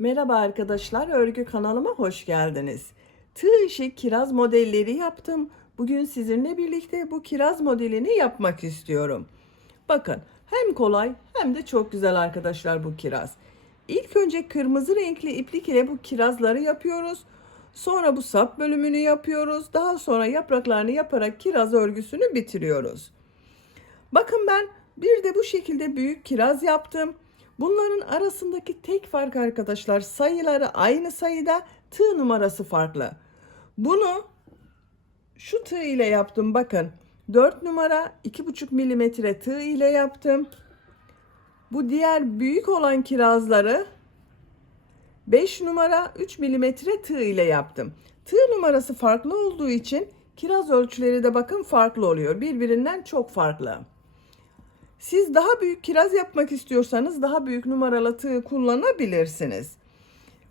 Merhaba arkadaşlar, örgü kanalıma hoş geldiniz. Tığ işi kiraz modelleri yaptım. Bugün sizinle birlikte bu kiraz modelini yapmak istiyorum. Bakın, hem kolay hem de çok güzel arkadaşlar bu kiraz. İlk önce kırmızı renkli iplik ile bu kirazları yapıyoruz. Sonra bu sap bölümünü yapıyoruz. Daha sonra yapraklarını yaparak kiraz örgüsünü bitiriyoruz. Bakın ben bir de bu şekilde büyük kiraz yaptım. Bunların arasındaki tek fark arkadaşlar, sayıları aynı sayıda, tığ numarası farklı. Bunu şu tığ ile yaptım, bakın 4 numara 2,5 milimetre tığ ile yaptım. Bu diğer büyük olan kirazları 5 numara 3 milimetre tığ ile yaptım. Tığ numarası farklı olduğu için kiraz ölçüleri de bakın farklı oluyor, birbirinden çok farklı. Siz daha büyük kiraz yapmak istiyorsanız daha büyük numaralı tığ kullanabilirsiniz.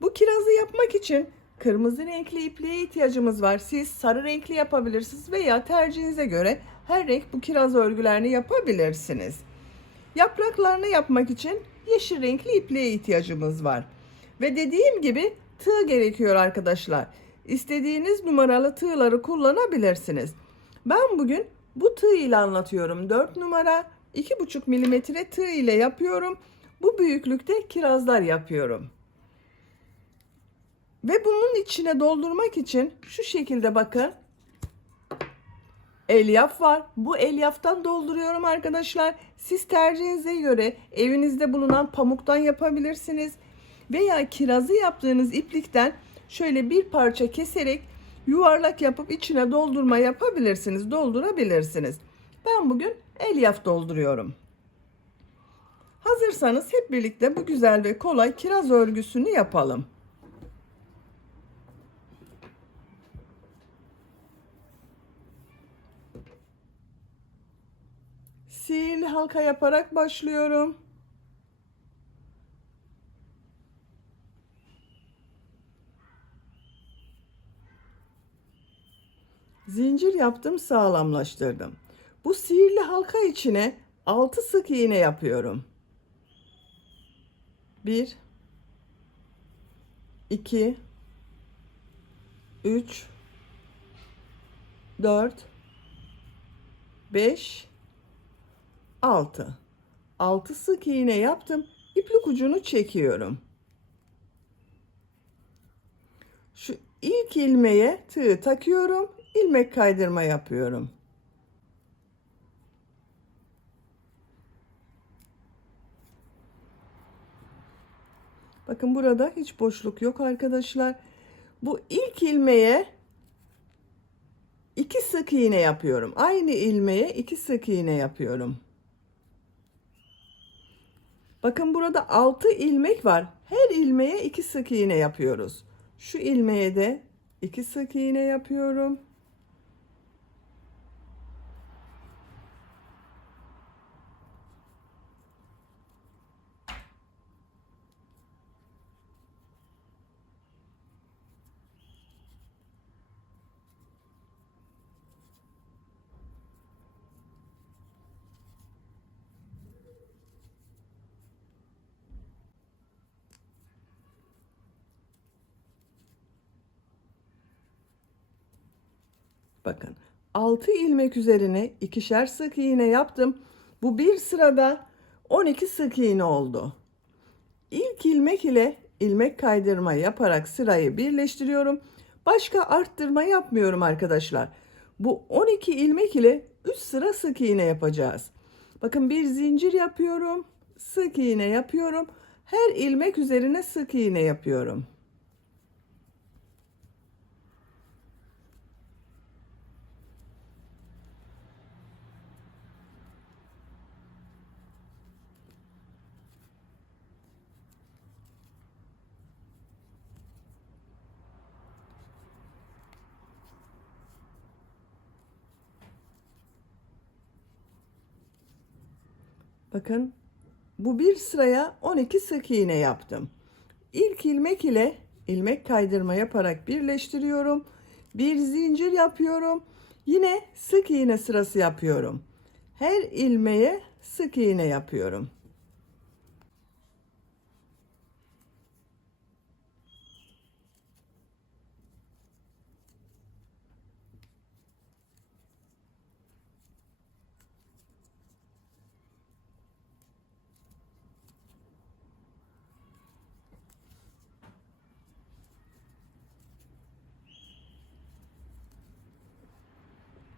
Bu kirazı yapmak için kırmızı renkli ipliğe ihtiyacımız var. Siz sarı renkli yapabilirsiniz veya tercihinize göre her renk bu kiraz örgülerini yapabilirsiniz. Yapraklarını yapmak için yeşil renkli ipliğe ihtiyacımız var. Ve dediğim gibi tığ gerekiyor arkadaşlar. İstediğiniz numaralı tığları kullanabilirsiniz. Ben bugün bu tığ ile anlatıyorum. 4 numara 2,5 milimetre tığ ile yapıyorum. Bu büyüklükte kirazlar yapıyorum. Ve bunun içine doldurmak için şu şekilde bakın. Elyaf var. Bu elyaftan dolduruyorum arkadaşlar. Siz tercihinize göre evinizde bulunan pamuktan yapabilirsiniz. Veya kirazı yaptığınız iplikten şöyle bir parça keserek yuvarlak yapıp içine doldurma yapabilirsiniz. Doldurabilirsiniz. Ben bugün elyaf dolduruyorum. Hazırsanız hep birlikte bu güzel ve kolay kiraz örgüsünü yapalım. Sihirli halka yaparak başlıyorum. Zincir yaptım, sağlamlaştırdım. Bu sihirli halka içine 6 sık iğne yapıyorum. 1 2 3 4 5 6 6 sık iğne yaptım. İplik ucunu çekiyorum. Şu ilk ilmeğe tığ takıyorum. İlmek kaydırma yapıyorum. Bakın burada hiç boşluk yok arkadaşlar. Bu ilk ilmeğe 2 sık iğne yapıyorum. Aynı ilmeğe 2 sık iğne yapıyorum. Bakın burada 6 ilmek var. Her ilmeğe 2 sık iğne yapıyoruz. Şu ilmeğe de 2 sık iğne yapıyorum. Bakın 6 ilmek üzerine ikişer sık iğne yaptım. Bu bir sırada 12 sık iğne oldu. İlk ilmek ile ilmek kaydırma yaparak sırayı birleştiriyorum. Başka arttırma yapmıyorum arkadaşlar. Bu 12 ilmek ile 3 sıra sık iğne yapacağız. Bakın bir zincir yapıyorum. Sık iğne yapıyorum. Her ilmek üzerine sık iğne yapıyorum. Bakın bu bir sıraya 12 sık iğne yaptım. İlk ilmek ile ilmek kaydırma yaparak birleştiriyorum. Bir zincir yapıyorum. Yine sık iğne sırası yapıyorum. Her ilmeğe sık iğne yapıyorum.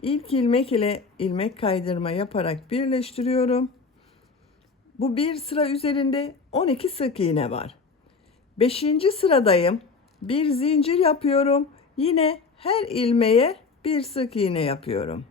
İlk ilmek ile ilmek kaydırma yaparak birleştiriyorum. Bu bir sıra üzerinde 12 sık iğne var. 5. sıradayım. Bir zincir yapıyorum. Yine her ilmeğe bir sık iğne yapıyorum.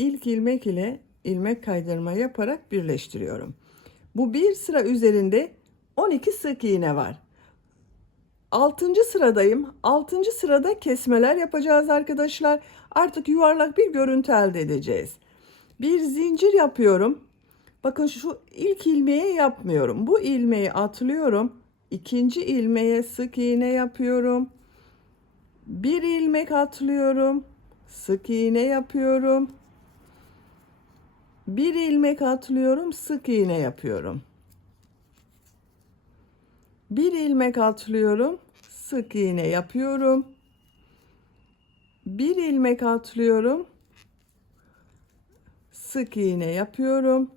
İlk ilmek ile ilmek kaydırma yaparak birleştiriyorum. Bu bir sıra üzerinde 12 sık iğne var. 6. sıradayım. 6. sırada kesmeler yapacağız arkadaşlar. Artık yuvarlak bir görüntü elde edeceğiz. Bir zincir yapıyorum. Bakın şu ilk ilmeği yapmıyorum. Bu ilmeği atlıyorum. İkinci ilmeğe sık iğne yapıyorum. Bir ilmek atlıyorum. Sık iğne yapıyorum. Bir ilmek atlıyorum, sık iğne yapıyorum. Bir ilmek atlıyorum, sık iğne yapıyorum. Bir ilmek atlıyorum, sık iğne yapıyorum.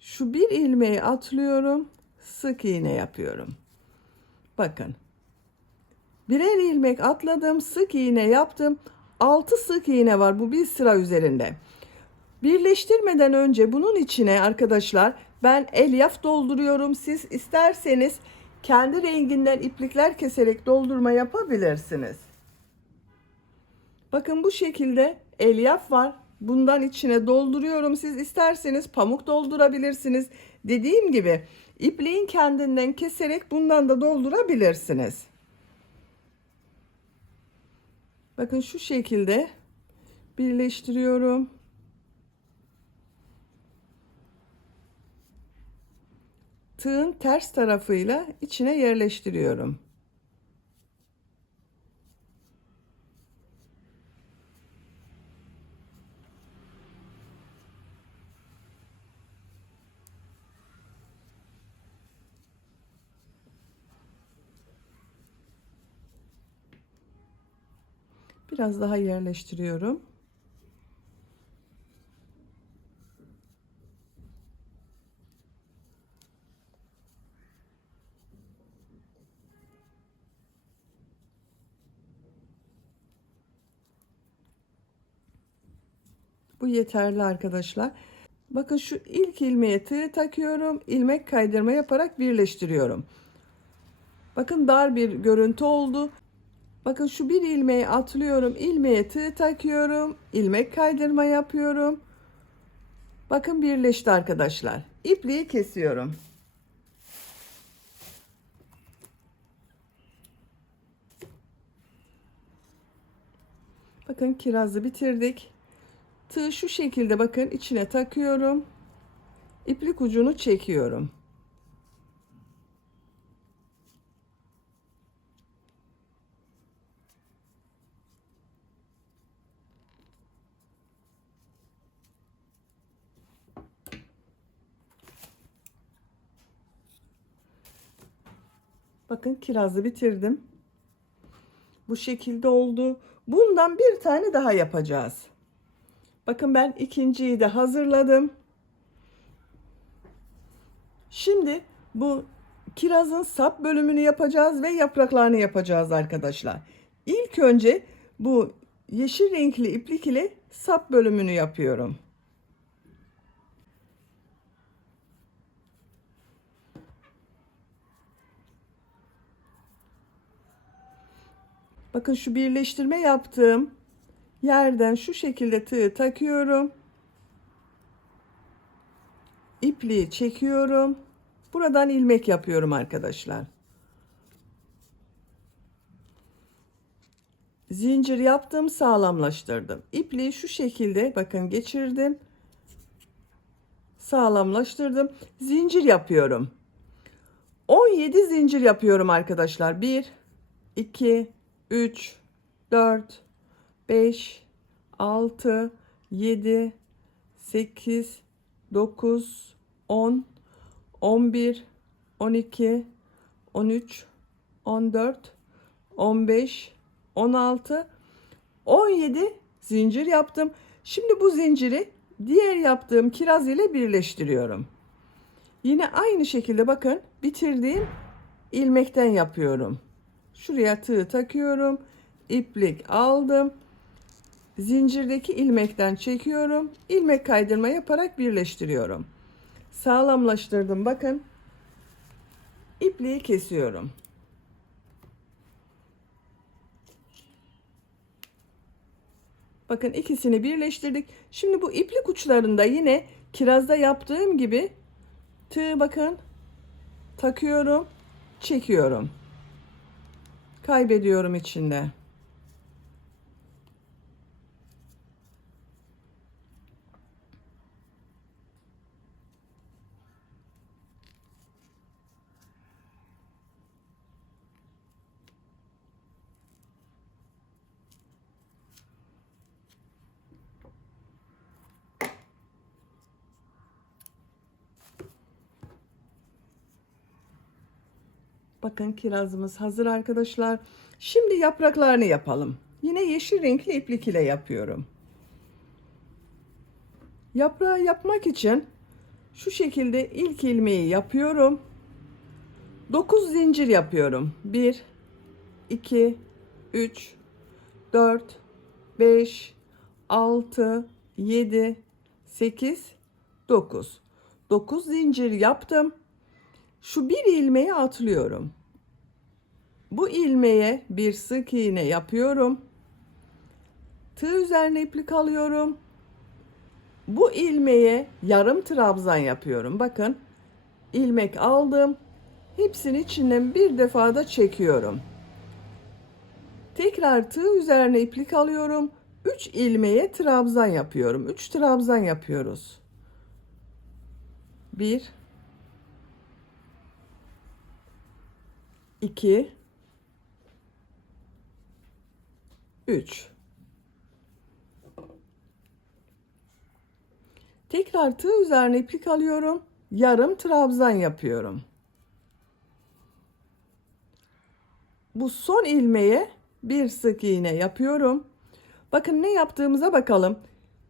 Şu bir ilmeği atlıyorum, sık iğne yapıyorum. Bakın. Birer ilmek atladım, sık iğne yaptım. 6 sık iğne var bu bir sıra üzerinde. Birleştirmeden önce bunun içine arkadaşlar ben elyaf dolduruyorum. Siz isterseniz kendi renginden iplikler keserek doldurma yapabilirsiniz. Bakın bu şekilde elyaf var. Bundan içine dolduruyorum. Siz isterseniz pamuk doldurabilirsiniz. Dediğim gibi ipliğin kendinden keserek bundan da doldurabilirsiniz. Bakın şu şekilde birleştiriyorum. Tığın ters tarafıyla içine yerleştiriyorum. Biraz daha yerleştiriyorum. Bu yeterli arkadaşlar. Bakın şu ilk ilmeğe tığ takıyorum. İlmek kaydırma yaparak birleştiriyorum. Bakın dar bir görüntü oldu. Bakın şu bir ilmeği atlıyorum. İlmeğe tığ takıyorum. İlmek kaydırma yapıyorum. Bakın birleşti arkadaşlar. İpliği kesiyorum. Bakın kirazı bitirdik. Tığı şu şekilde bakın içine takıyorum. İplik ucunu çekiyorum. Bakın kirazı bitirdim. Bu şekilde oldu. Bundan bir tane daha yapacağız. Bakın ben ikinciyi de hazırladım. Şimdi bu kirazın sap bölümünü yapacağız ve yapraklarını yapacağız arkadaşlar. İlk önce bu yeşil renkli iplik ile sap bölümünü yapıyorum. Bakın şu birleştirme yaptığım yerden şu şekilde tığı takıyorum. İpliği çekiyorum. Buradan ilmek yapıyorum arkadaşlar. Zincir yaptım, sağlamlaştırdım. İpliği şu şekilde bakın geçirdim. Sağlamlaştırdım. Zincir yapıyorum. 17 zincir yapıyorum arkadaşlar. 1 2 3 4 5 6, 7, 8, 9, 10, 11, 12, 13, 14, 15, 16, 17 zincir yaptım. Şimdi bu zinciri diğer yaptığım kiraz ile birleştiriyorum. Yine aynı şekilde bakın bitirdiğim ilmekten yapıyorum. Şuraya tığ takıyorum. İplik aldım. Zincirdeki ilmekten çekiyorum. İlmek kaydırma yaparak birleştiriyorum. Sağlamlaştırdım bakın. İpliği kesiyorum. Bakın ikisini birleştirdik. Şimdi bu iplik uçlarında yine kirazda yaptığım gibi tığ bakın takıyorum, çekiyorum. Kaybediyorum içinde. Bakın kirazımız hazır arkadaşlar. Şimdi yapraklarını yapalım. Yine yeşil renkli iplik ile yapıyorum. Yaprağı yapmak için şu şekilde ilk ilmeği yapıyorum. 9 zincir yapıyorum. 1, 2, 3, 4, 5, 6, 7, 8, 9. 9 zincir yaptım. Şu bir ilmeği atlıyorum. Bu ilmeğe bir sık iğne yapıyorum. Tığ üzerine iplik alıyorum. Bu ilmeğe yarım trabzan yapıyorum. Bakın ilmek aldım. Hepsini içinden bir defada çekiyorum. Tekrar tığ üzerine iplik alıyorum. 3 ilmeğe trabzan yapıyorum. 3 trabzan yapıyoruz. 1, 2, 3. Tekrar tığ üzerine iplik alıyorum. Yarım trabzan yapıyorum. Bu son ilmeğe bir sık iğne yapıyorum. Bakın ne yaptığımıza bakalım.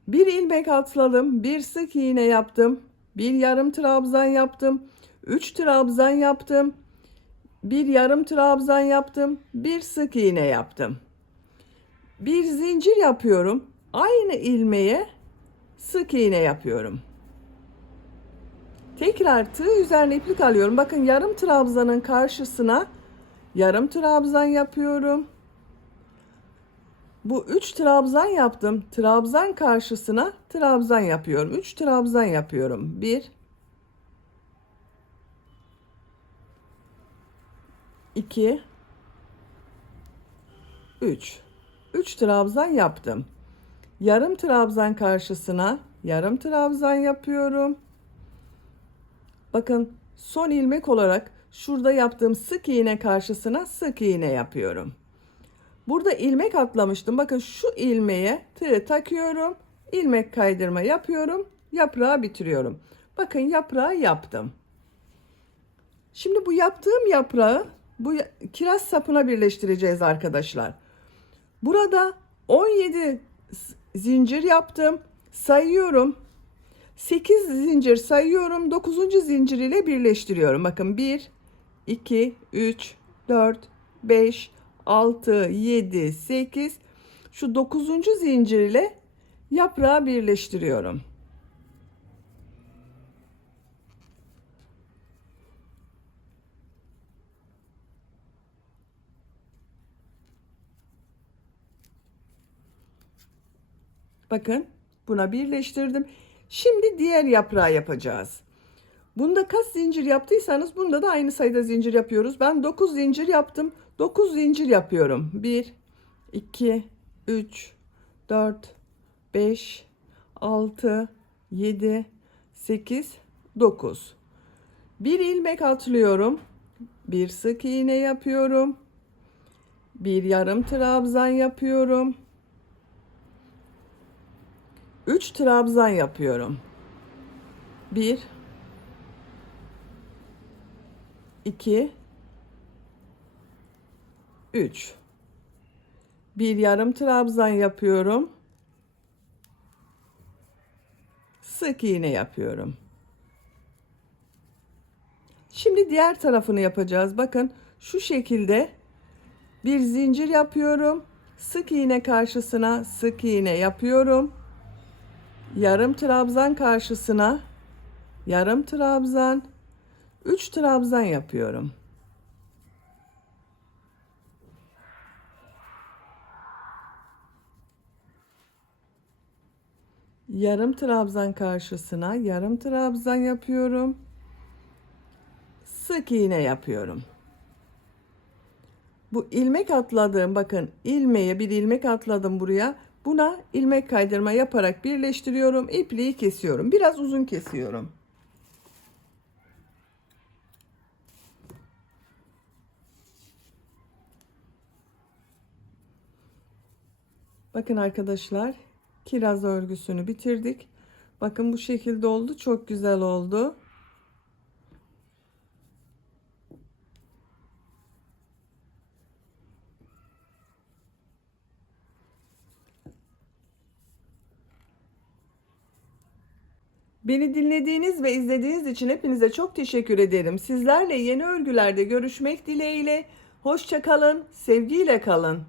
Bir ilmek atladım, bir sık iğne yaptım, bir yarım trabzan yaptım, 3 trabzan yaptım, bir yarım trabzan yaptım, bir sık iğne yaptım. Bir zincir yapıyorum. Aynı ilmeğe sık iğne yapıyorum. Tekrar tığ üzerine iplik alıyorum. Bakın yarım trabzanın karşısına yarım trabzan yapıyorum. Bu 3 trabzan yaptım. Trabzan karşısına trabzan yapıyorum. 3 trabzan yapıyorum. 1, 2, 3. 3 trabzan yaptım. Yarım trabzan karşısına yarım trabzan yapıyorum. Bakın son ilmek olarak şurada yaptığım sık iğne karşısına sık iğne yapıyorum. Burada ilmek atlamıştım. Bakın şu ilmeğe tığ takıyorum. İlmek kaydırma yapıyorum. Yaprağı bitiriyorum. Bakın yaprağı yaptım. Şimdi bu yaptığım yaprağı bu kiraz sapına birleştireceğiz arkadaşlar. Burada 17 zincir yaptım. Sayıyorum. 8 zincir sayıyorum. 9. zincir ile birleştiriyorum. Bakın 1, 2, 3, 4, 5, 6, 7, 8. Şu 9. zincir ile yaprağı birleştiriyorum. Bakın buna birleştirdim. Şimdi diğer yaprağı yapacağız. Bunda kaç zincir yaptıysanız bunda da aynı sayıda zincir yapıyoruz. Ben 9 zincir yaptım. 9 zincir yapıyorum. 1, 2, 3, 4, 5, 6, 7, 8, 9. Bir ilmek atlıyorum. Bir sık iğne yapıyorum. Bir yarım trabzan yapıyorum. 3 trabzan yapıyorum. 1 2 3 Bir yarım trabzan yapıyorum. Sık iğne yapıyorum. Şimdi diğer tarafını yapacağız. Bakın şu şekilde bir zincir yapıyorum. Sık iğne karşısına sık iğne yapıyorum. Yarım trabzan karşısına yarım trabzan, 3 trabzan yapıyorum. Yarım trabzan karşısına yarım trabzan yapıyorum. Sık iğne yapıyorum. Bu ilmek atladığım, bakın ilmeğe bir ilmek atladım buraya. Buna ilmek kaydırma yaparak birleştiriyorum. İpliği kesiyorum. Biraz uzun kesiyorum. Bakın arkadaşlar, kiraz örgüsünü bitirdik. Bakın bu şekilde oldu. Çok güzel oldu. Beni dinlediğiniz ve izlediğiniz için hepinize çok teşekkür ederim. Sizlerle yeni örgülerde görüşmek dileğiyle. Hoşça kalın, sevgiyle kalın.